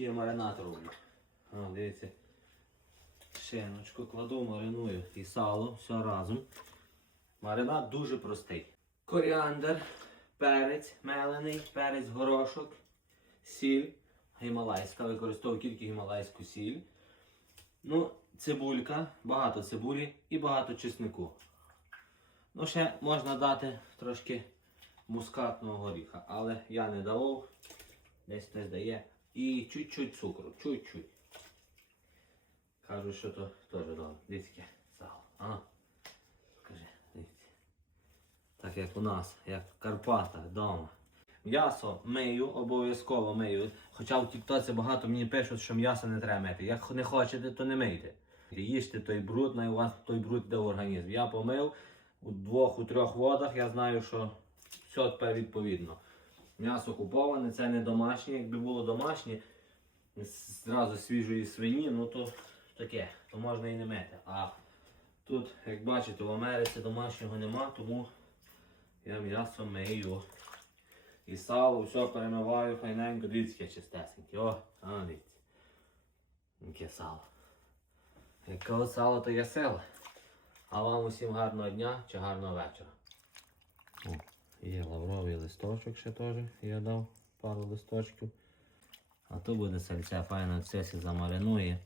який маринад роблю. О, дивіться. Шиночку кладу, мариную і сало, все разом. Маринад дуже простий. Коріандр, перець мелений, перець горошок, сіль гімалайська, використовую тільки гімалайську сіль. Ну, цибулька, багато цибулі і багато чеснику. Ну, ще можна дати трошки мускатного горіха, але я не давав, десь хтось дає. І чуть-чуть цукру, чуть-чуть. Кажуть, що то теж добре. Дивіться, сало. А? Скажи, дивіться. Так як у нас, як в Карпатах вдома. М'ясо мию, обов'язково мию. Хоча в тіктоці багато мені пишуть, що м'ясо не треба мити. Як не хочете, то не мийте. Їжте той бруд, най у вас той бруд йде в організм. Я помив у двох, у трьох водах, я знаю, що все тепер відповідно. М'ясо куповане, це не домашнє. Якби було домашнє, зразу свіжої свині, ну то таке, то можна і не мити. А тут, як бачите, в Америці домашнього нема, тому я м'ясо мию. І сало, все перемиваю, файненько, дивіться, чистесеньке. О, а дивіться. Яке сало. Яке сало, то є сила. А вам усім гарного дня чи гарного вечора. Є лавровий листочок ще теж. Я дав пару листочків. А то буде сальця файно цесі замаринує.